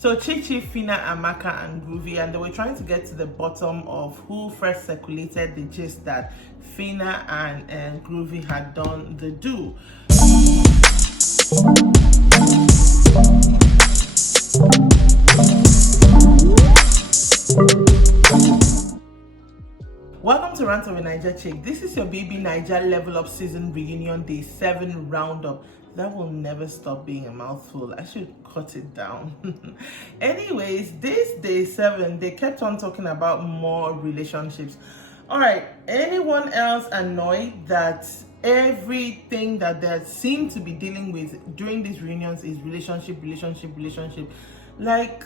So Chichi, Fina, Amaka, and Groovy, and they were trying to get to the bottom of who first circulated the gist that Fina and Groovy had done the do. Welcome to Roundup with Naija Chick. This is your BBNaija Level Up Season Reunion Day 7 Roundup. That will never stop being a mouthful. I should cut it down. Anyways, this day 7, they kept on talking about more relationships. All right, anyone else annoyed that everything that they seem to be dealing with during these reunions is relationship? Like,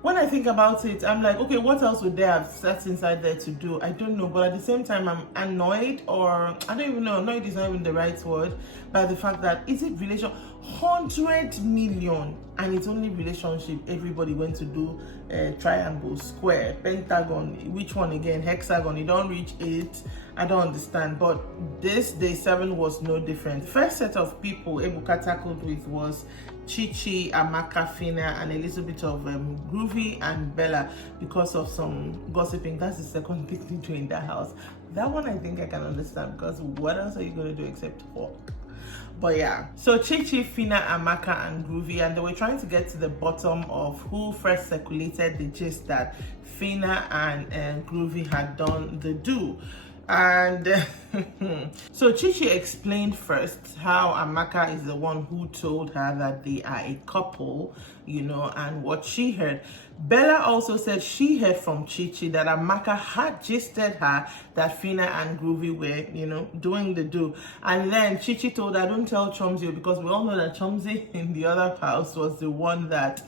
when I think about it, I'm like, okay, what else would they have sat inside there to do? I don't know, but at the same time, I'm annoyed, or I don't even know, annoyed is not even the right word, by the fact that, is it 100 million, and it's only relationship. Everybody went to do triangle, square, pentagon, which one again, hexagon, you don't reach 8. I don't understand, but this day 7 was no different. First set of people Ebuka tackled with was Chichi, Amaka, Fina, and a little bit of Groovy and Bella because of some gossiping. That's the second big thing to in that house. That one I think I can understand, because what else are you going to do except talk? But yeah, so Chichi, Fina, Amaka, and Groovy, and they were trying to get to the bottom of who first circulated the gist that Fina and Groovy had done the do. And so Chichi explained first how Amaka is the one who told her that they are a couple, and what she heard. Bella also said she heard from Chichi that Amaka had gisted her that Fina and Groovy were, doing the do. And then Chichi told her, don't tell Chomzi, because we all know that Chomzi in the other house was the one that,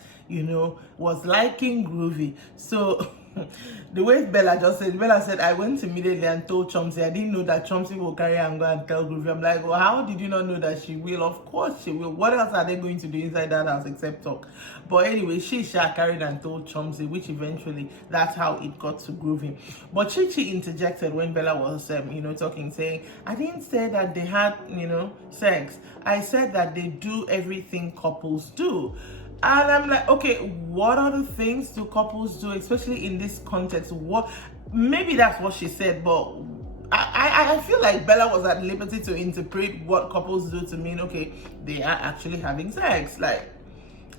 was liking Groovy. So the way Bella said, I went immediately and told Chomzi. I didn't know that Chomzi will carry and go and tell Groovy. I'm like, well, how did you not know that she will? Of course she will. What else are they going to do inside that house except talk? But anyway, she carried and told Chomzi, which eventually, that's how it got to Groovy. But Chichi interjected when Bella was, talking, saying, I didn't say that they had, sex. I said that they do everything couples do. And I'm like, okay, what other things do couples do, especially in this context? Maybe that's what she said, but I feel like Bella was at liberty to interpret what couples do to mean, okay, they are actually having sex. Like,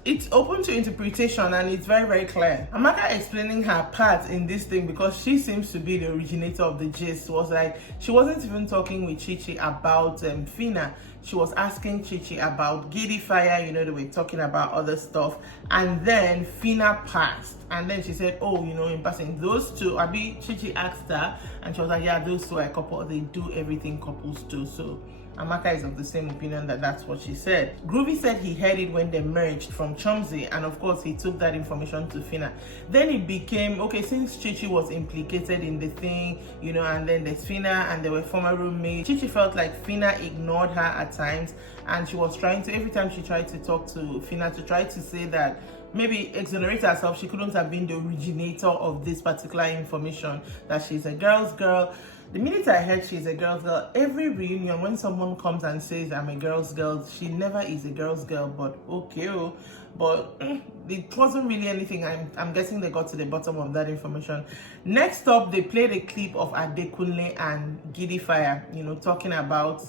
it's open to interpretation, and it's very, very clear. Amaka explaining her part in this thing, because she seems to be the originator of the gist, was like, she wasn't even talking with Chichi about Fina. She was asking Chichi about Giddy Fire, they were talking about other stuff. And then Fina passed. And then she said, oh, in passing, those two, Chichi asked her, and she was like, yeah, those two are a couple. They do everything couples do. So Amaka is of the same opinion that that's what she said. Groovy said he heard it when they merged from Chomzi, and of course he took that information to Fina. Then it became, okay, since Chichi was implicated in the thing, and then there's Fina and they were former roommates. Chichi felt like Fina ignored her at times, and she was trying to, every time she tried to talk to Fina, to try to say that maybe exonerate herself, she couldn't have been the originator of this particular information, that she's a girl's girl. The minute I heard she's a girl's girl, every reunion when someone comes and says I'm a girl's girl, she never is a girl's girl, but okay. But it wasn't really anything. I'm guessing they got to the bottom of that information. Next up, they played a clip of Adekunle and Giddy Fire, talking about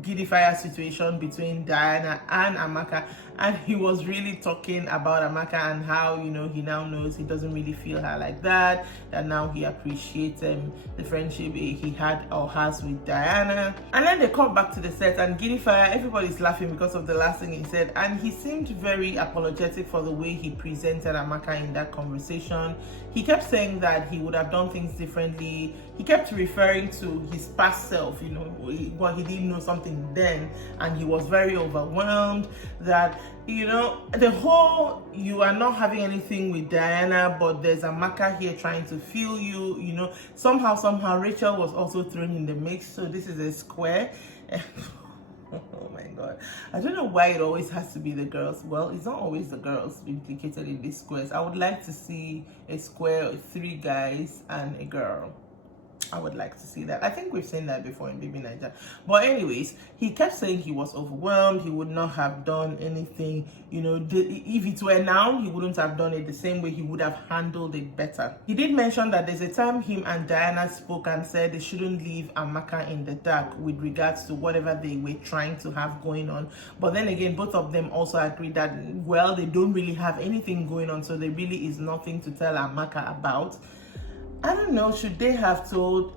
Giddy Fire situation between Diana and Amaka, and he was really talking about Amaka and how he now knows he doesn't really feel her like that now he appreciates the friendship he had or has with Diana. And then they come back to the set, and Giddy Fire, everybody's laughing because of the last thing he said, and he seemed very apologetic for the way he presented Amaka in that conversation. He kept saying that he would have done things differently. He kept referring to his past self, but he didn't know something then, and he was very overwhelmed that, the whole, you are not having anything with Diana, but there's Amaka here trying to feel you, somehow Rachel was also thrown in the mix, so this is a square. Oh my god, I don't know why it always has to be the girls. Well, it's not always the girls implicated in these squares. I would like to see a square of 3 guys and a girl. I would like to see that. I think we've seen that before in BBNaija. But anyways, he kept saying he was overwhelmed. He would not have done anything. You know, if it were now, he wouldn't have done it the same way. He would have handled it better. He did mention that there's a time him and Diana spoke and said they shouldn't leave Amaka in the dark with regards to whatever they were trying to have going on. But then again, both of them also agreed that, well, they don't really have anything going on, so there really is nothing to tell Amaka about. I don't know, should they have told?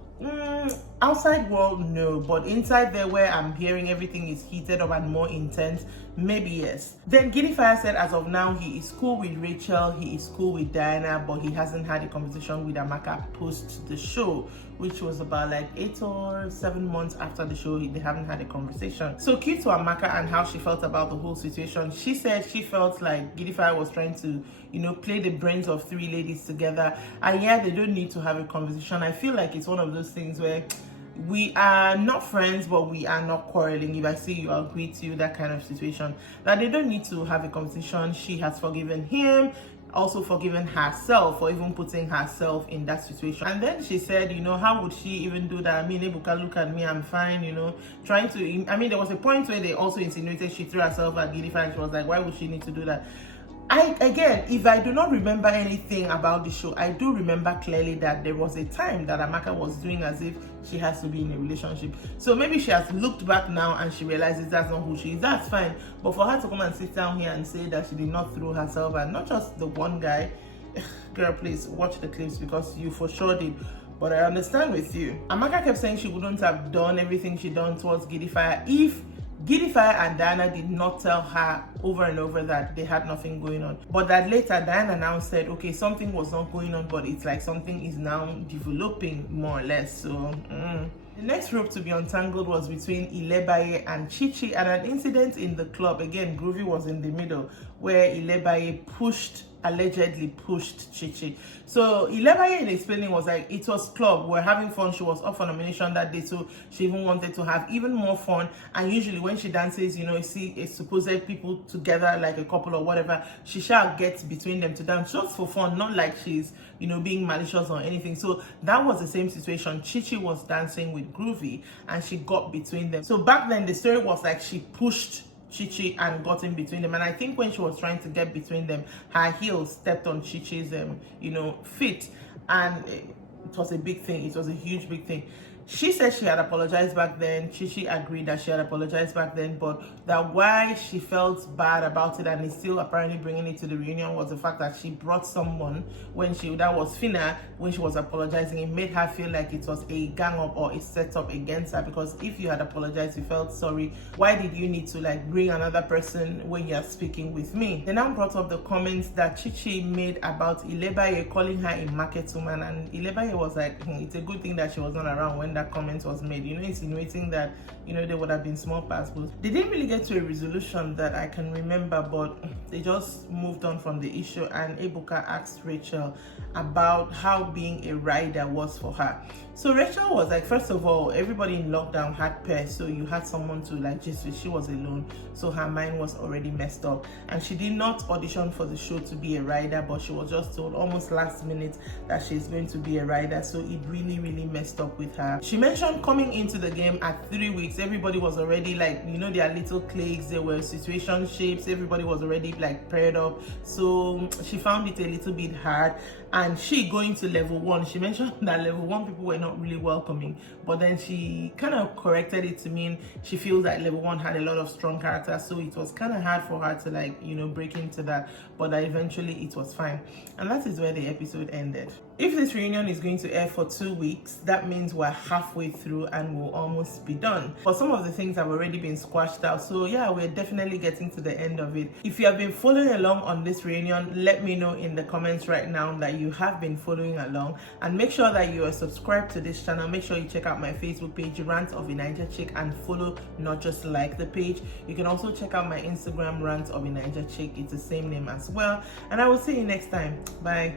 Outside world, no, but inside there where I'm hearing everything is heated up and more intense, maybe yes. Then Giddy Fire said as of now he is cool with Rachel, he is cool with Diana, but he hasn't had a conversation with Amaka post the show, which was about like 8 or 7 months after the show. They haven't had a conversation. So cute to Amaka and how she felt about the whole situation. She said she felt like Giddy Fire was trying to, you know, play the brains of 3 ladies together, and yeah, they don't need to have a conversation. I feel like it's one of those things where we are not friends, but we are not quarreling. If I see you, I'll greet you, that kind of situation. That they don't need to have a conversation. She has forgiven him, also forgiven herself for even putting herself in that situation. And then she said, you know, how would she even do that? I mean, Ebuka, look at me, I'm fine, you know, trying to, I mean, there was a point where they also insinuated she threw herself at Giddy Fire, and she was like, why would she need to do that? Again, if I do not remember anything about the show, I do remember clearly that there was a time that Amaka was doing as if she has to be in a relationship. So maybe she has looked back now and she realizes that's not who she is. That's fine. But for her to come and sit down here and say that she did not throw herself, and not just the one guy, girl, please watch the clips because you for sure did. But I understand with you. Amaka kept saying she wouldn't have done everything she done towards Giddy Fire if Giddy Fire and Diana did not tell her over and over that they had nothing going on. But that later Diana now said, okay, something was not going on, but it's like something is now developing more or less. So the next rope to be untangled was between Ilebaye and Chichi, and an incident in the club. Again, Groovy was in the middle where Ilebaye allegedly pushed Chichi. So Ilebaye in explaining was like, it was club, we're having fun, she was up for nomination that day, so she even wanted to have even more fun. And usually when she dances, you know, you see a supposed people together like a couple or whatever, she shall get between them to dance just for fun, not like she's, you know, being malicious or anything. So that was the same situation. Chichi was dancing with Groovy and she got between them. So back then the story was like she pushed Chichi and got in between them, and I think when she was trying to get between them, her heels stepped on Chichi's you know, feet, and it was a big thing. It was a huge big thing. She said she had apologized back then. Chichi agreed that she had apologized back then, but that why she felt bad about it and is still apparently bringing it to the reunion was the fact that she brought someone that was Fina, when she was apologizing. It made her feel like it was a gang up or a setup against her, because if you had apologized, you felt sorry, why did you need to like bring another person when you're speaking with me? They now brought up the comments that Chichi made about Ilebaye calling her a market woman, and Ilebaye was like, it's a good thing that she was not around when that comment was made, you know, insinuating that, you know, there would have been small passports. They didn't really get to a resolution that I can remember, but they just moved on from the issue, and Ebuka asked Rachel about how being a rider was for her. So Rachel was like, first of all, everybody in lockdown had pairs, so you had someone to like just, she was alone, so her mind was already messed up, and she did not audition for the show to be a rider, but she was just told almost last minute that she's going to be a rider, so it really messed up with her. She mentioned coming into the game at 3 weeks, everybody was already like, you know, their little cliques, there were situation shapes, everybody was already like paired up, so she found it a little bit hard. And she going to level 1, she mentioned that level 1 people were not really welcoming, but then she kind of corrected it to mean she feels that level 1 had a lot of strong character, so it was kind of hard for her to like, you know, break into that, but that eventually it was fine. And that is where the episode ended. If this reunion is going to air for 2 weeks, that means we're halfway through and we'll almost be done. But some of the things have already been squashed out, so yeah, we're definitely getting to the end of it. If you have been following along on this reunion, let me know in the comments right now that you have been following along, and make sure that you are subscribed to this channel. Make sure you check out my Facebook page, Rant of a Naija Chick, and follow, not just like the page. You can also check out my Instagram, Rant of a Naija Chick. It's the same name as well, and I will see you next time. Bye.